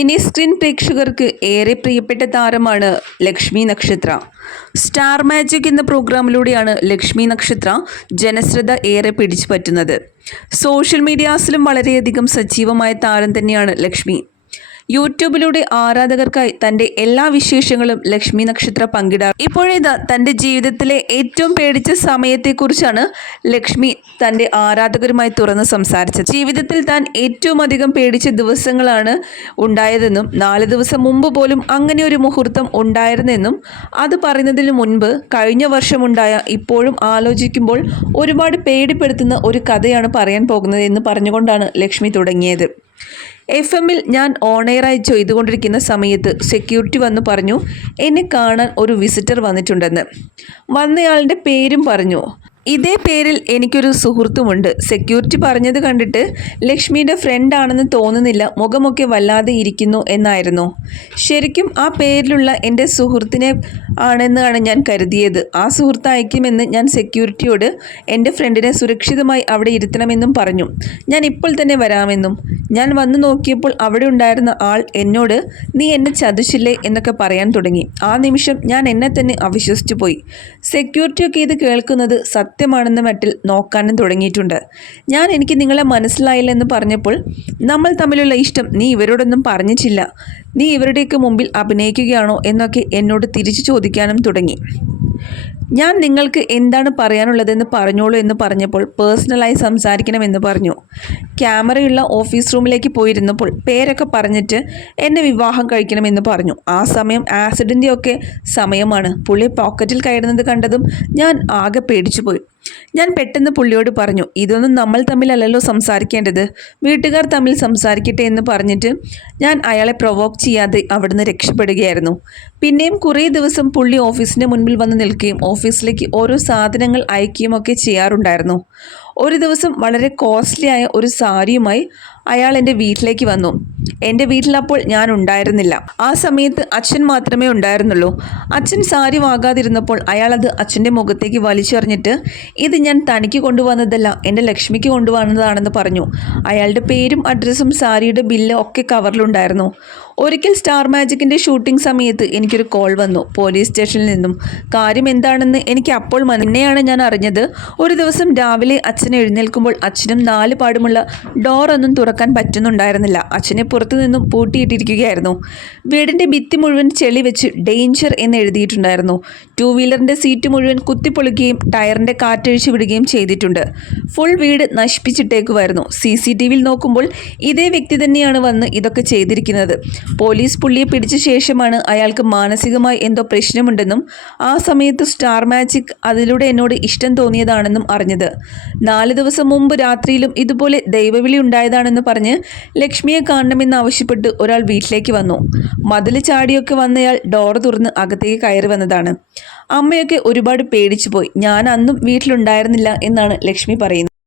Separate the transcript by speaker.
Speaker 1: ഇനി സ്ക്രീൻ പ്രേക്ഷകർക്ക് ഏറെ പ്രിയപ്പെട്ട താരമാണ് ലക്ഷ്മി നക്ഷത്ര. സ്റ്റാർ മാജിക് എന്ന പ്രോഗ്രാമിലൂടെയാണ് ലക്ഷ്മി നക്ഷത്ര ജനശ്രദ്ധ ഏറെ പിടിച്ചു പറ്റുന്നത്. സോഷ്യൽ മീഡിയാസിലും വളരെയധികം സജീവമായ താരം തന്നെയാണ് ലക്ഷ്മി. യൂട്യൂബിലൂടെ ആരാധകർക്കായി തന്റെ എല്ലാ വിശേഷങ്ങളും ലക്ഷ്മി നക്ഷത്ര പങ്കിടാറ് ഇപ്പോഴേതാ തന്റെ ജീവിതത്തിലെ ഏറ്റവും പേടിച്ച സമയത്തെക്കുറിച്ചാണ് ലക്ഷ്മി തന്റെ ആരാധകരുമായി തുറന്ന് സംസാരിച്ചത്. ജീവിതത്തിൽ താൻ ഏറ്റവും അധികം പേടിച്ച ദിവസങ്ങളാണ് ഉണ്ടായതെന്നും നാല് ദിവസം മുമ്പ് പോലും അങ്ങനെ ഒരു മുഹൂർത്തം ഉണ്ടായിരുന്നെന്നും അത് പറയുന്നതിന് മുൻപ് കഴിഞ്ഞ വർഷമുണ്ടായ ഇപ്പോഴും ആലോചിക്കുമ്പോൾ ഒരുപാട് പേടിപ്പെടുത്തുന്ന ഒരു കഥയാണ് പറയാൻ പോകുന്നത് എന്ന് പറഞ്ഞുകൊണ്ടാണ് ലക്ഷ്മി തുടങ്ങിയത്. എഫ് എമ്മിൽ ഞാൻ ഓണെയറായി ചെയ്തുകൊണ്ടിരിക്കുന്ന സമയത്ത് സെക്യൂരിറ്റി വന്ന് പറഞ്ഞു എന്നെ കാണാൻ ഒരു വിസിറ്റർ വന്നിട്ടുണ്ടെന്ന്. വന്നയാളുടെ പേരും പറഞ്ഞു ഇതേ പേരിൽ എനിക്കൊരു സുഹൃത്തുമുണ്ട്. സെക്യൂരിറ്റി പറഞ്ഞത് കണ്ടിട്ട് ലക്ഷ്മിയുടെ ഫ്രണ്ട് ആണെന്ന് തോന്നുന്നില്ല മുഖമൊക്കെ വല്ലാതെ ഇരിക്കുന്നു എന്നായിരുന്നു. ശരിക്കും ആ പേരിലുള്ള എന്റെ സുഹൃത്തിനെ ആണെന്നാണ് ഞാൻ കരുതിയത്. ആ സുഹൃത്തായിരിക്കുമെന്ന് ഞാൻ സെക്യൂരിറ്റിയോട് എന്റെ ഫ്രണ്ടിനെ സുരക്ഷിതമായി അവിടെ ഇരുത്തണമെന്നും പറഞ്ഞു. ഞാൻ ഇപ്പോൾ തന്നെ വരാമെന്നും. ഞാൻ വന്നു നോക്കിയപ്പോൾ അവിടെ ഉണ്ടായിരുന്ന ആൾ എന്നോട് നീ എന്നെ ചതിച്ചില്ലേ? എന്നൊക്കെ പറയാൻ തുടങ്ങി. ആ നിമിഷം ഞാൻ എന്നെ തന്നെ അവിശ്വസിച്ചു പോയി സെക്യൂരിറ്റിയൊക്കെ ഇത് കേൾക്കുന്നത് സത്യമാണെന്ന മട്ടിൽ നോക്കാനും തുടങ്ങിയിട്ടുണ്ട്. ഞാൻ എനിക്ക് നിങ്ങളെ മനസ്സിലായില്ലെന്ന് പറഞ്ഞപ്പോൾ നമ്മൾ തമ്മിലുള്ള ഇഷ്ടം നീ ഇവരോടൊന്നും പറഞ്ഞിട്ടില്ല. നീ ഇവരുടെയൊക്കെ മുമ്പിൽ അഭിനയിക്കുകയാണോ എന്നൊക്കെ എന്നോട് തിരിച്ചു ചോദിക്കാനും തുടങ്ങി. ഞാൻ നിങ്ങൾക്ക് എന്താണ് പറയാനുള്ളതെന്ന് പറഞ്ഞോളൂ എന്ന് പറഞ്ഞപ്പോൾ പേഴ്സണലായി സംസാരിക്കണമെന്ന് പറഞ്ഞു. ക്യാമറയുള്ള ഓഫീസ് റൂമിലേക്ക് പോയിരുന്നപ്പോൾ പേരൊക്കെ പറഞ്ഞിട്ട് എന്നെ വിവാഹം കഴിക്കണമെന്ന് പറഞ്ഞു. ആ സമയം ആസിഡിന്റെയൊക്കെ സമയമാണ്. പുള്ളി പോക്കറ്റിൽ കയറുന്നത് കണ്ടതും ഞാൻ ആകെ പേടിച്ചുപോയി. ഞാൻ പെട്ടെന്ന് പുള്ളിയോട് പറഞ്ഞു ഇതൊന്നും നമ്മൾ തമ്മിലല്ലല്ലോ സംസാരിക്കേണ്ടത്. വീട്ടുകാർ തമ്മിൽ സംസാരിക്കട്ടെ എന്ന് പറഞ്ഞിട്ട് ഞാൻ അയാളെ പ്രൊവോക്ക് ചെയ്യാതെ അവിടുന്ന് രക്ഷപ്പെടുകയായിരുന്നു. പിന്നെയും കുറേ ദിവസം പുള്ളി ഓഫീസിന്റെ മുൻപിൽ വന്ന് നിൽക്കുകയും ഓഫീസിലേക്ക് ഓരോ സാധനങ്ങൾ അയക്കുകയും ഒക്കെ ചെയ്യാറുണ്ടായിരുന്നു. ഒരു ദിവസം വളരെ കോസ്റ്റ്ലിയായ ഒരു സാരിയുമായി അയാൾ എന്റെ വീട്ടിലേക്ക് വന്നു. എന്റെ വീട്ടിൽ അപ്പോൾ ഞാൻ ഉണ്ടായിരുന്നില്ല. ആ സമയത്ത് അച്ഛൻ മാത്രമേ ഉണ്ടായിരുന്നുള്ളൂ. അച്ഛൻ സാരി വാങ്ങാതിരുന്നപ്പോൾ അയാൾ അത് അച്ഛന്റെ മുഖത്തേക്ക് വലിച്ചെറിഞ്ഞിട്ട് ഇത് ഞാൻ തനിക്ക് കൊണ്ടുവന്നതല്ല എന്റെ ലക്ഷ്മിക്ക് കൊണ്ടുവന്നതാണെന്ന് പറഞ്ഞു. അയാളുടെ പേരും അഡ്രസ്സും സാരിയുടെ ബില്ല് ഒക്കെ കവറിലുണ്ടായിരുന്നു ഒരിക്കൽ സ്റ്റാർ മാജിക്കിന്റെ ഷൂട്ടിംഗ് സമയത്ത് എനിക്കൊരു കോൾ വന്നു. പോലീസ് സ്റ്റേഷനിൽ നിന്നും. കാര്യം എന്താണെന്ന് എനിക്ക് അപ്പോൾ മന്നെയാണ് ഞാൻ അറിഞ്ഞത്. ഒരു ദിവസം രാവിലെ അച്ഛൻ എഴുന്നേൽക്കുമ്പോൾ അച്ഛനും നാല് പാടുമുള്ള ഡോറൊന്നും തുറക്കാൻ പറ്റുന്നുണ്ടായിരുന്നില്ല. അച്ഛനെ പുറത്തു നിന്നും പൂട്ടിയിട്ടിരിക്കുകയായിരുന്നു. വീടിന്റെ ഭിത്തി മുഴുവൻ ചെളി വെച്ച് ഡേഞ്ചർ എന്ന് എഴുതിയിട്ടുണ്ടായിരുന്നു. ടു വീലറിന്റെ സീറ്റ് മുഴുവൻ കുത്തിപ്പൊളിക്കുകയും ടയറിന്റെ കാറ്റഴിച്ചു വിടുകയും ചെയ്തിട്ടുണ്ട്. ഫുൾ വീട് നശിപ്പിച്ചിട്ടേക്കുമായിരുന്നു സി സി ടി വിയിൽ നോക്കുമ്പോൾ ഇതേ വ്യക്തി തന്നെയാണ് വന്ന് ഇതൊക്കെ ചെയ്തിരിക്കുന്നത്. പോലീസ് പുള്ളിയെ പിടിച്ച ശേഷമാണ് അയാൾക്ക് മാനസികമായി എന്തോ പ്രശ്നമുണ്ടെന്നും ആ സമയത്ത് സ്റ്റാർ മാജിക് അതിലൂടെ എന്നോട് ഇഷ്ടം തോന്നിയതാണെന്നും അറിഞ്ഞത്. നാല് ദിവസം മുമ്പ് രാത്രിയിലും ഇതുപോലെ ദൈവവിളി ഉണ്ടായതാണെന്ന് പറഞ്ഞ് ലക്ഷ്മിയെ കാണണമെന്ന് ആവശ്യപ്പെട്ട് ഒരാൾ വീട്ടിലേക്ക് വന്നു. മതിൽ ചാടിയൊക്കെ വന്നയാൾ ഡോർ തുറന്ന് അകത്തേക്ക് കയറി വന്നതാണ്. അമ്മയൊക്കെ ഒരുപാട് പേടിച്ചു പോയി ഞാൻ അന്നും വീട്ടിലുണ്ടായിരുന്നില്ല എന്നാണ് ലക്ഷ്മി പറയുന്നത്.